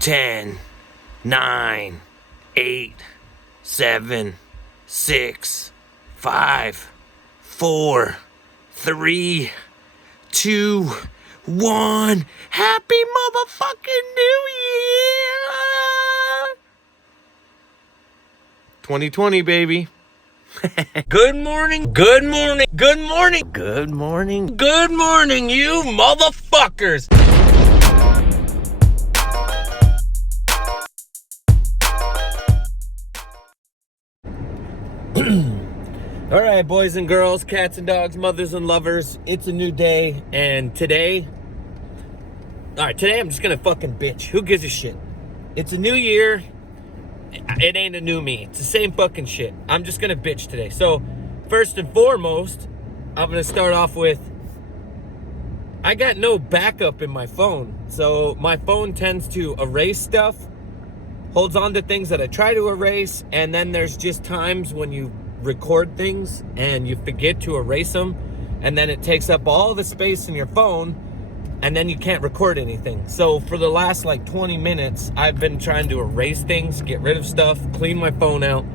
10, 9, 8, 7, 6, 5, 4, 3, 2, 1. Happy motherfucking New Year! 2020, baby. Good morning, good morning, good morning, good morning, good morning, you motherfuckers! All right, boys and girls, cats and dogs, mothers and lovers, it's a new day, and today I'm just gonna fucking bitch. Who gives a shit? It's a new year. It ain't a new me. It's the same fucking shit. I'm just gonna bitch today. So, first and foremost, I'm gonna start off with, I got no backup in my phone. So, my phone tends to erase stuff, holds on to things that I try to erase, and then there's just times when you record things and you forget to erase them, and then it takes up all the space in your phone, and then you can't record anything. So for the last like 20 minutes, I've been trying to erase things, get rid of stuff, clean my phone out,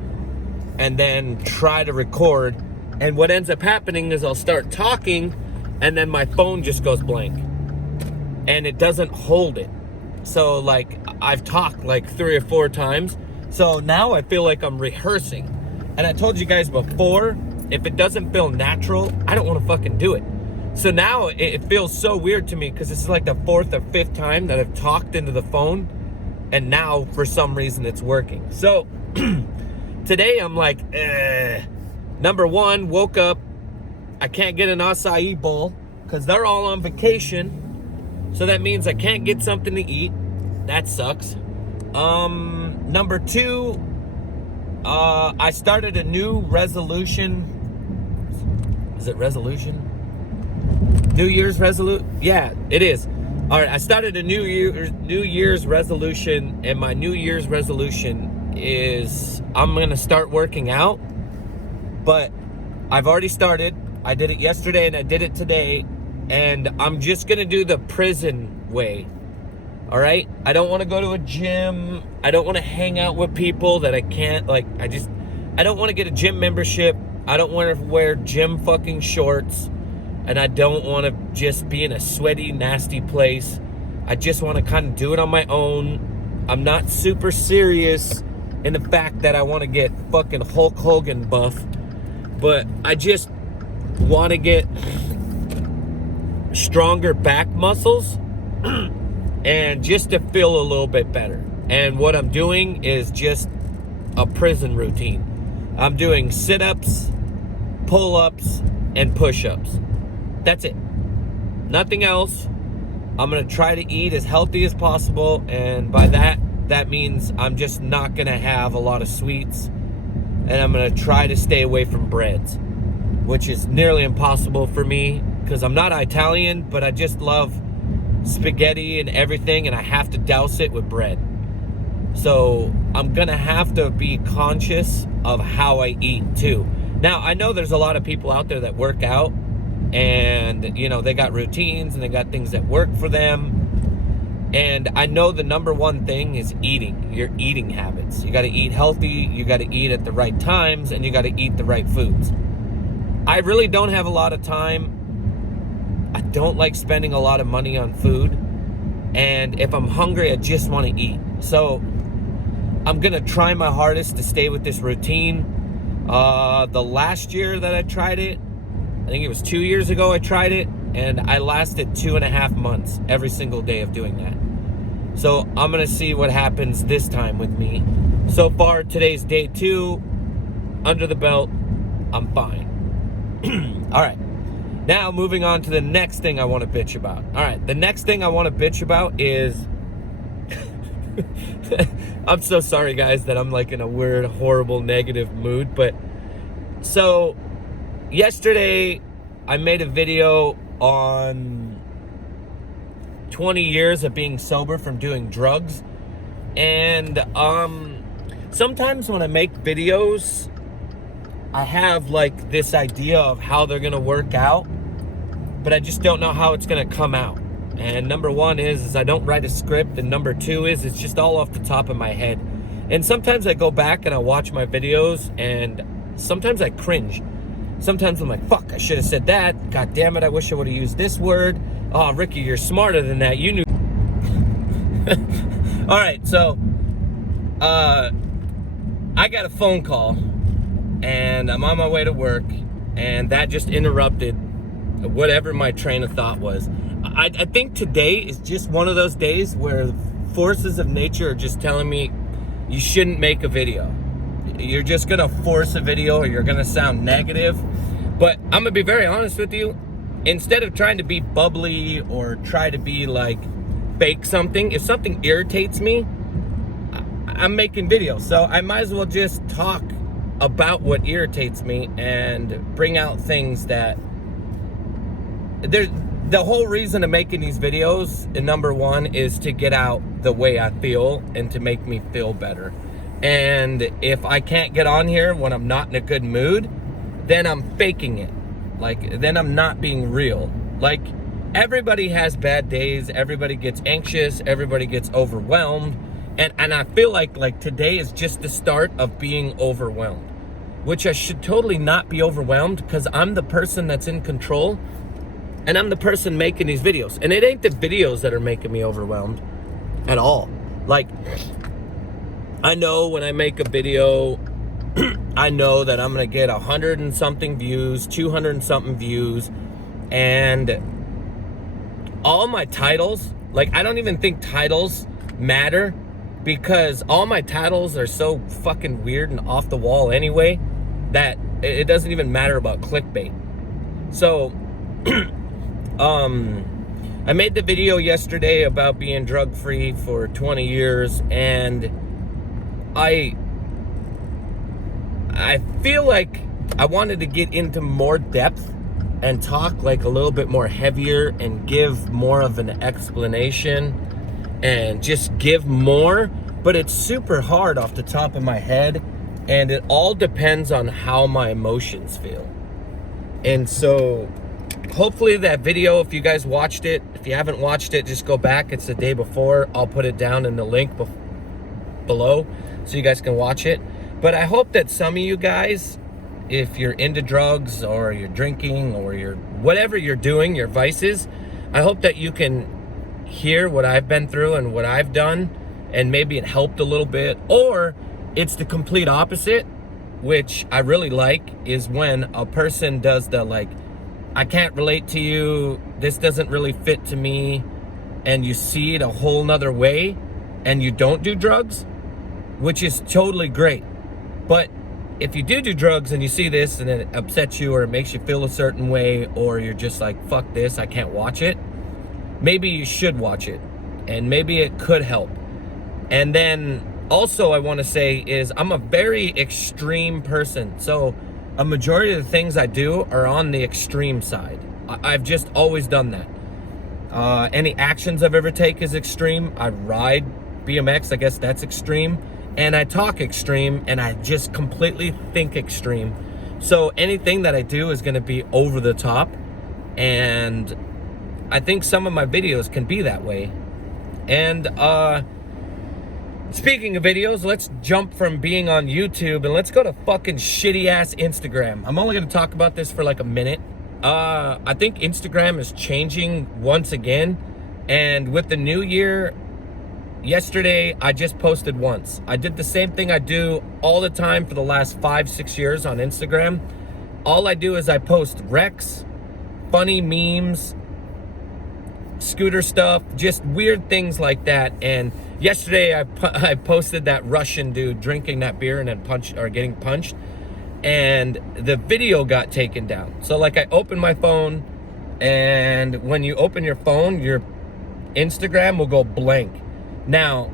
and then try to record. And what ends up happening is I'll start talking, and then my phone just goes blank, and it doesn't hold it. So like I've talked like 3 or 4 times, so now I feel like I'm rehearsing. And I told you guys before, if it doesn't feel natural, I don't want to fucking do it. So now it feels so weird to me because this is like the 4th or 5th time that I've talked into the phone, and now for some reason it's working. So today I'm like, number one, woke up, I can't get an acai bowl because they're all on vacation. So that means I can't get something to eat. That sucks. Number two, I started a new resolution. Is it resolution? New Year's resolution? Yeah, it is. All right, I started a New Year's resolution, and my New Year's resolution is I'm going to start working out. But I've already started. I did it yesterday and I did it today, and I'm just going to do the prison way. All right? I don't want to go to a gym. I don't want to hang out with people that I can't, like, I don't want to get a gym membership. I don't want to wear gym fucking shorts. And I don't want to just be in a sweaty, nasty place. I just want to kind of do it on my own. I'm not super serious in the fact that I want to get fucking Hulk Hogan buff. But I just want to get stronger back muscles and just to feel a little bit better. And what I'm doing is just a prison routine. I'm doing sit-ups, pull-ups, and push-ups. That's it. Nothing else. I'm going to try to eat as healthy as possible, and by that means I'm just not going to have a lot of sweets, and I'm going to try to stay away from breads, which is nearly impossible for me because I'm not Italian, but I just love spaghetti and everything, and I have to douse it with bread. So I'm going to have to be conscious of how I eat too. Now, I know there's a lot of people out there that work out, and you know, they got routines and they got things that work for them. And I know the number one thing is eating, your eating habits. You got to eat healthy, you got to eat at the right times, and you got to eat the right foods. I really don't have a lot of time. I don't like spending a lot of money on food. And if I'm hungry, I just want to eat. So I'm going to try my hardest to stay with this routine. The last year that I tried it, I think it was 2 years ago I tried it, and I lasted 2.5 months every single day of doing that. So I'm going to see what happens this time with me. So far, today's day 2, under the belt, I'm fine. All right. Now, moving on to the next thing I want to bitch about. All right, the next thing I want to bitch about is... I'm so sorry, guys, that I'm like in a weird, horrible, negative mood, but... So... Yesterday, I made a video on 20 years of being sober from doing drugs. And sometimes when I make videos, I have like this idea of how they're going to work out, but I just don't know how it's going to come out. And number one is I don't write a script, and number two is it's just all off the top of my head. And sometimes I go back and I watch my videos, and sometimes I cringe. Sometimes I'm like, fuck, I should have said that. God damn it, I wish I would have used this word. Oh, Ricky, you're smarter than that. You knew. All right, so I got a phone call, and I'm on my way to work, and that just interrupted whatever my train of thought was. I think today is just one of those days where forces of nature are just telling me you shouldn't make a video. You're just gonna force a video, or you're gonna sound negative. But I'm gonna be very honest with you. Instead of trying to be bubbly or try to be like fake something, if something irritates me, I'm making videos. So I might as well just talk about what irritates me and bring out things that the whole reason of making these videos, and number one, is to get out the way I feel and to make me feel better. And if I can't get on here when I'm not in a good mood, then I'm faking it. Like, then I'm not being real. Like, everybody has bad days, everybody gets anxious, everybody gets overwhelmed, and I feel like today is just the start of being overwhelmed, which I should totally not be overwhelmed, because I'm the person that's in control, and I'm the person making these videos. And it ain't the videos that are making me overwhelmed at all. Like, I know when I make a video, I know that I'm gonna get 100 and something views, 200 and something views, and all my titles, like, I don't even think titles matter, because all my titles are so fucking weird and off the wall anyway that it doesn't even matter about clickbait. So I made the video yesterday about being drug-free for 20 years, and I feel like I wanted to get into more depth and talk like a little bit more heavier and give more of an explanation and just give more, but it's super hard off the top of my head, and it all depends on how my emotions feel. And so hopefully that video, if you guys watched it, if you haven't watched it, just go back. It's the day before. I'll put it down in the link below so you guys can watch it. But I hope that some of you guys, if you're into drugs or you're drinking or you're whatever you're doing, your vices, I hope that you can hear what I've been through and what I've done, and maybe it helped a little bit. Or it's the complete opposite, which I really like, is when a person does the like, I can't relate to you, this doesn't really fit to me, and you see it a whole nother way, and you don't do drugs, which is totally great. But if you do drugs and you see this and it upsets you, or it makes you feel a certain way, or you're just like, fuck this, I can't watch it, maybe you should watch it, and maybe it could help. And then also I want to say is I'm a very extreme person. So a majority of the things I do are on the extreme side. I've just always done that. Any actions I've ever taken is extreme. I ride BMX, I guess that's extreme. And I talk extreme, and I just completely think extreme. So anything that I do is gonna be over the top. And I think some of my videos can be that way. And speaking of videos, let's jump from being on YouTube and let's go to fucking shitty ass Instagram. I'm only gonna talk about this for like a minute. I think Instagram is changing once again. And with the new year, yesterday I just posted once. I did the same thing I do all the time for the last 5-6 years on Instagram. All I do is I post recs, funny memes, scooter stuff, just weird things like that. And yesterday I posted that Russian dude drinking that beer and then getting punched, and the video got taken down. So like, I opened my phone, and when you open your phone, your Instagram will go blank. Now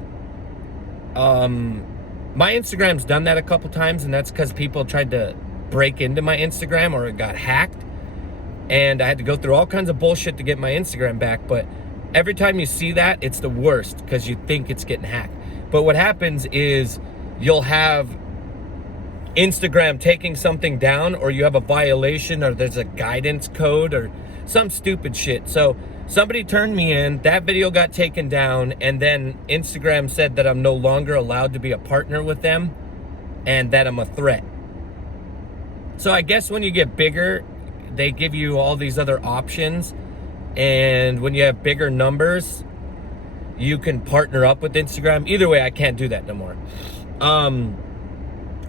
my Instagram's done that a couple times, and that's because people tried to break into my Instagram, or it got hacked, and I had to go through all kinds of bullshit to get my Instagram back. But every time you see that, it's the worst, because you think it's getting hacked. But what happens is you'll have Instagram taking something down, or you have a violation, or there's a guidance code or some stupid shit. So somebody turned me in, that video got taken down, and then Instagram said that I'm no longer allowed to be a partner with them and that I'm a threat. So I guess when you get bigger, they give you all these other options, and when you have bigger numbers, you can partner up with Instagram. Either way, I can't do that no more.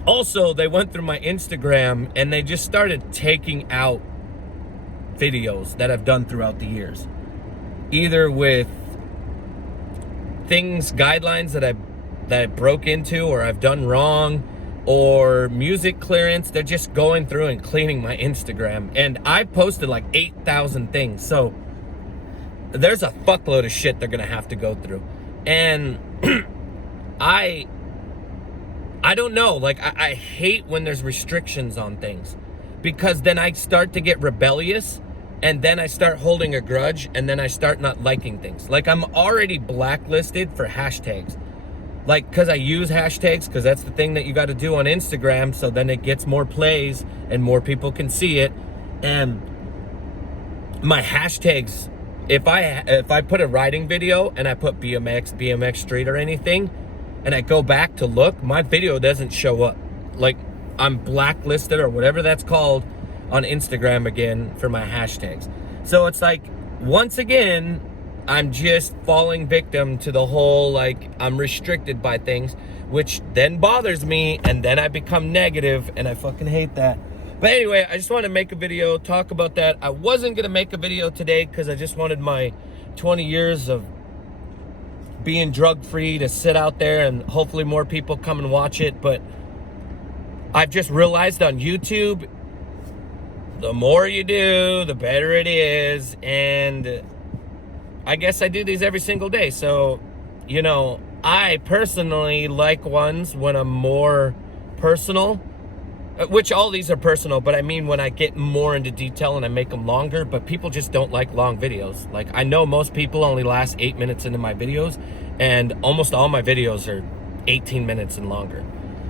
Also, they went through my Instagram and they just started taking out videos that I've done throughout the years, either with guidelines that I broke into or I've done wrong, or music clearance. They're just going through and cleaning my Instagram, and I posted like 8,000 things, so there's a fuckload of shit they're gonna have to go through. And I don't know, like I hate when there's restrictions on things, because then I start to get rebellious, and then I start holding a grudge, and then I start not liking things. Like, I'm already blacklisted for hashtags. Like, because I use hashtags, because that's the thing that you got to do on Instagram, so then it gets more plays and more people can see it. And my hashtags, if I put a riding video and I put BMX Street or anything, and I go back to look, my video doesn't show up. Like, I'm blacklisted or whatever that's called on Instagram again for my hashtags. So it's like, once again, I'm just falling victim to the whole, like, I'm restricted by things, which then bothers me, and then I become negative, and I fucking hate that. But anyway, I just want to make a video, talk about that. I wasn't going to make a video today because I just wanted my 20 years of being drug-free to sit out there, and hopefully more people come and watch it. But I've just realized on YouTube, the more you do, the better it is, and I guess I do these every single day. So, you know, I personally like ones when I'm more personal, which all these are personal, but I mean when I get more into detail and I make them longer. But people just don't like long videos. Like, I know most people only last 8 minutes into my videos, and almost all my videos are 18 minutes and longer.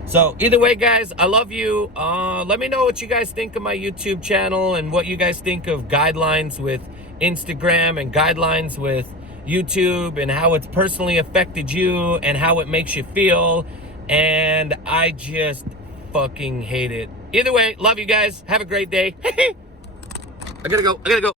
So either way, guys, I love you. Let me know what you guys think of my YouTube channel, and what you guys think of guidelines with Instagram and guidelines with YouTube, and how it's personally affected you and how it makes you feel. And I just fucking hate it. Either way, love you guys. Have a great day. I gotta go.